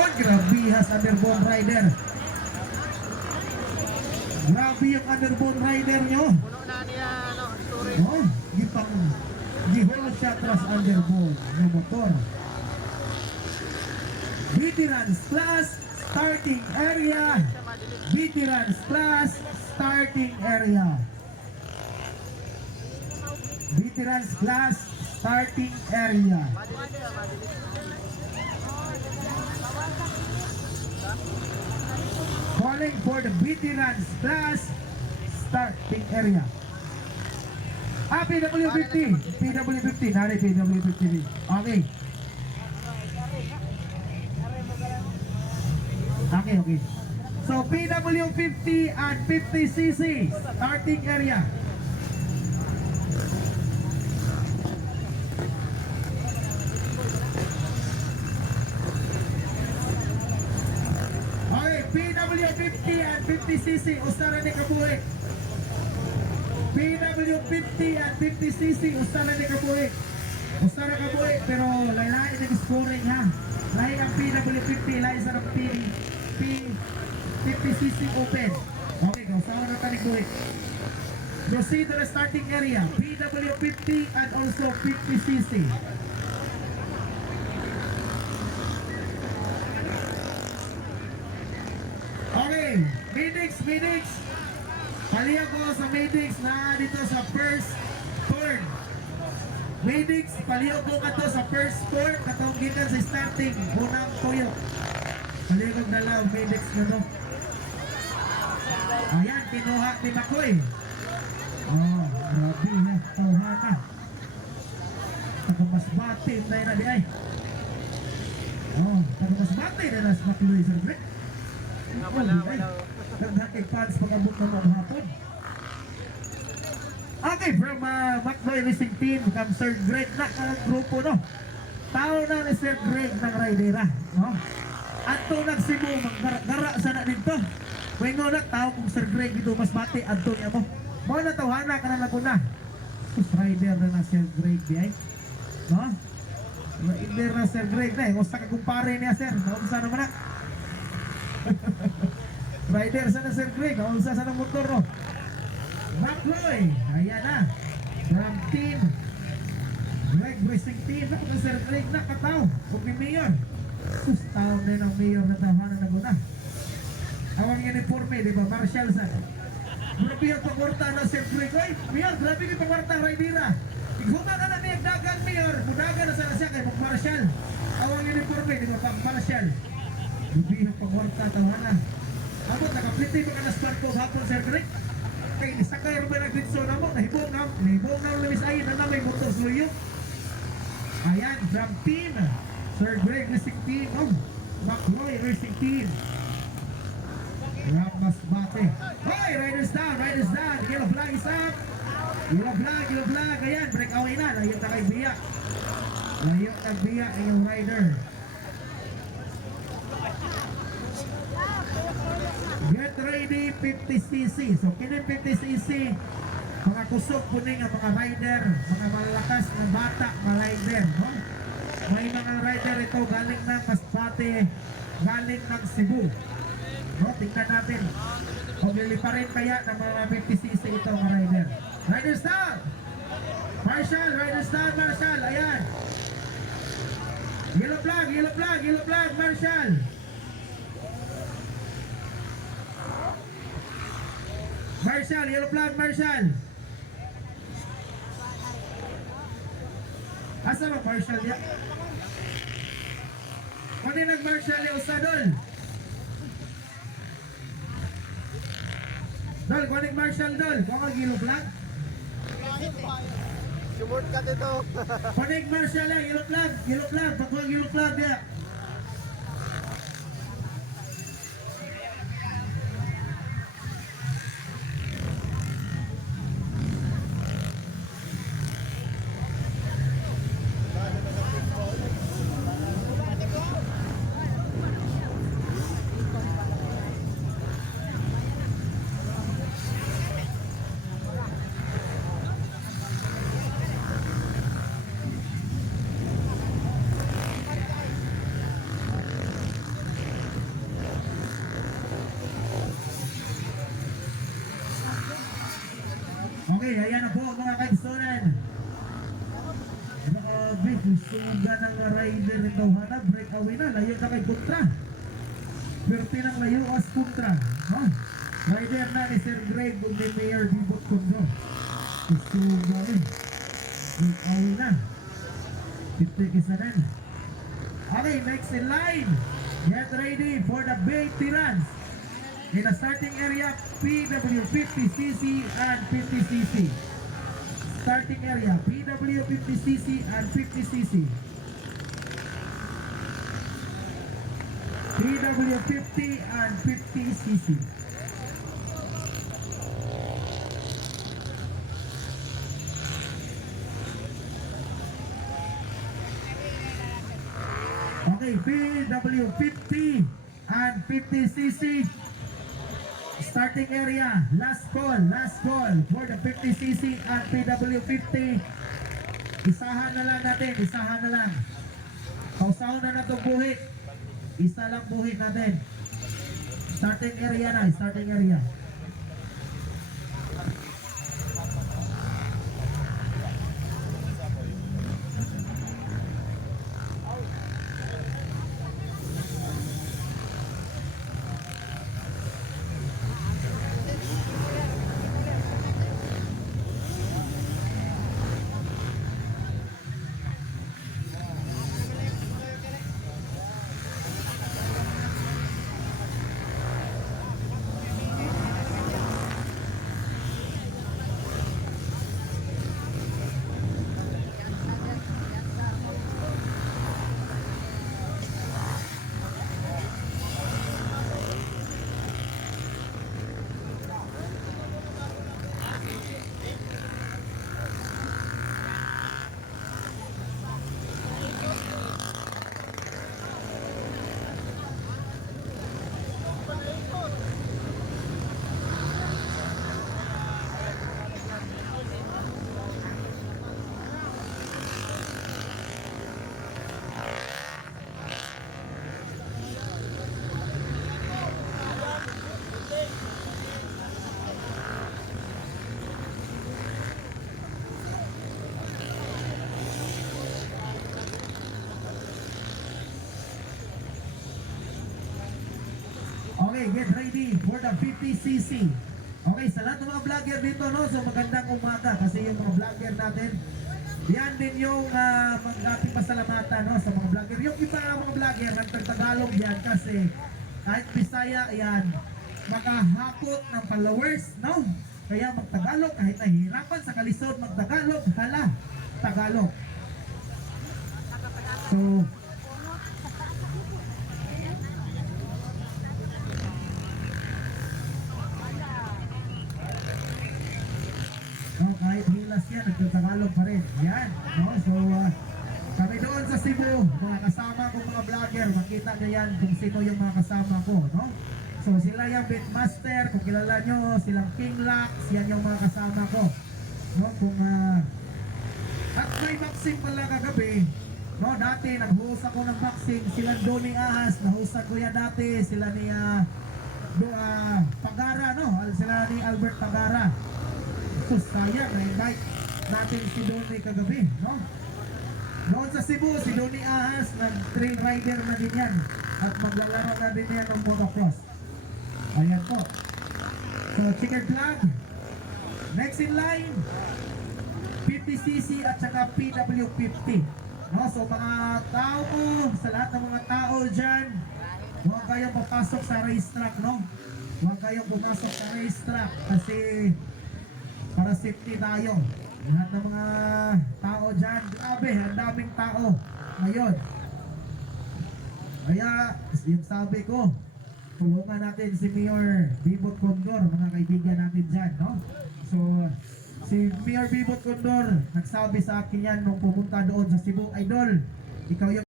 likod. Grabe has underbone rider. Grabe yung underbone rider nyo. Puno na niya, storage. Oh, gihol siya tras underbone na motor. Veterans Plus starting area. Veterans Plus starting area. Veterans Plus starting area. Calling for the Veterans Plus starting area. PW50. PW50. Nari PW50. Okay. Okay. So PW50 at 50cc starting area. Okay, PW50 at 50cc usara ni kabuhi. PW50 at 50cc usara ni kabuhi. Usara kabuhi pero lain-lain yung scoring ha. Lain ang PW50, lain sa ng P50cc open. Okay, kausawa na tanig buhi. Proceed to the starting area. PW50 and also 50cc. Okay, Medix. Paliya ko sa Medix na dito sa first turn. Medix, paliyo ko kato sa first turn, katong gikan sa starting, unang tuyo. Paliyo kong dalaw, Medix na to. Ayan, kinuha ni Makoy. Oh, grabe na, tauha na. Tagamasbate, tayo na di ay. Oh, tagamasbate na nas Makloy, Sir Greg. Wala. Naghaking fans pag-abot na mga hapon. Okay, from Makloy Racing Team, from Sir Greg na grupo, no? Tao na ni Sir Greg ng Raidera, no? Ato nagsibo, maggara sana dito. Kung nga na, tao kung Sir Greg dito, mas bati, ato niya mo. Mga natawhana ka na Laguna. Rider na Sir Greg, di ay? No? Rider na Sir Greg na, gusto ka kumpare niya, Sir. Naumsa naman na. Rider sana Sir Greg, naumsa sana motor, no? Makloy, ayan na. From team Greg Racing Team, na Sir Greg na kataw. Kung may mayor. Sus, tao din ang mayor na tawanan na Laguna. Awang uniforme, di ba? Marshall sa. Grabe yung pagwarta na Sir Greg. Oy, mayor, grabe yung pagwarta, Raidera. Iguma ka na niya dagan, mayor. Budagan na sana siya kay Marshall. Awang uniforme, di ba? Marshall. Grabe yung pagwarta, tawanan. Abot, nakapliti pa ka na sparko hapon, Sir Greg. Kay isakay rin ba nag-ditso na mo? Nahibong na lumis ayin na may motor suyo. Ayan, from team Sir Greg Racing Team. Oh, Makloy Racing Team. Ramas Bate. Hoy, riders down. Yellow flag is up. Yellow flag. Ayan, break away na. Layot na kay Biya. Layot na Biya ang yung rider. Get ready, 50cc. So, kinin 50cc. Mga kusog po nga mga rider. Mga malalakas na bata, mga rider. No? May mga rider ito galing ng Masbate, galing ng Cebu. No, tingnan natin. Kung liliparin kaya ng mga 50cc ito mga rider. Riders down! Marshall, riders down, Marshall. Ayan. Yellow flag, Marshall. Marshall, yellow flag, Marshall. Asa ba Marshall ya? Kung di nag-Marshall yung usadol. Dol, kuning Marshall Dol, kung ang yellow flag? Sumort ka dito. Kuning Marshall yan, yellow flag, pag ang yellow flag ya. Okay, ayan na po mga kaibigan. Grabe, suga ng rider nito. Hanap, breakaway na. Layo na kay kontra. Pwerte ng layo as kontra. No? Rider na ni Sir Greg kung ni Mayor Bibot Kondo. Suga rin. Breakaway na. 50 kisanan. Okay, next in line. Get ready for the veterans. In the starting area, PW 50cc and 50cc. Starting area, PW 50cc and 50cc. PW 50 and 50cc. Okay, PW 50 and 50cc. Starting area, last call for the 50cc and PW50. Isahan na lang natin, isahan na lang. Pausahon na itong buhit. Isa lang buhit natin. Starting area na, starting area. Okay, get ready for the 50cc. Okay, sa lahat ng mga vlogger dito, no? So magandang umaga kasi yung mga vlogger natin, yan din yung mag-ating pasalamatan, no? Sa mga vlogger. Yung iba mga vlogger, nagtatagalog yan kasi kahit Bisaya yan, makahakot ng followers, no? Kaya magtagalog, kahit nahihirapan sa kalisod, magtagalog, hala, Tagalog. So, no, kahit hilas yan, nagtatagalog pa rin. Yan, no? So, kami doon sa Cebu, mga kasama ko mga vlogger, makita nyo yan kung sino yung mga kasama ko, no? So, sila yung Beatmaster, kung kilala nyo, silang King Lax, yan yung mga kasama ko. No, kung, at may boxing pala kagabi, no, dati nag-host ako ng boxing, sila Donnie Ahas, na-hostan ko yan dati, sila ni, Pagara, no? Sila ni Albert Pagara. Tapos sayang, na-invite natin si Donnie kagabi, no? Doon sa Cebu, si Donnie Ahas, nag-trail rider na din yan. At maglalaro na din yan ng motocross. Ayan po. So, chicken flag. Next in line, 50cc at saka PW50. No? So, mga tao, sa lahat ng mga tao dyan, huwag kayong papasok sa racetrack, no? Huwag kayong pumasok sa racetrack kasi para safety tayo. Lahat ng mga tao dyan, grabe, ang daming tao ngayon. Kaya, yung sabi ko, tulungan natin si Mayor Bibot Condor, mga kaibigan natin dyan, no? So, si Mayor Bibot Condor, nagsabi sa akin yan nung pumunta doon sa Cebu, Idol, ikaw yung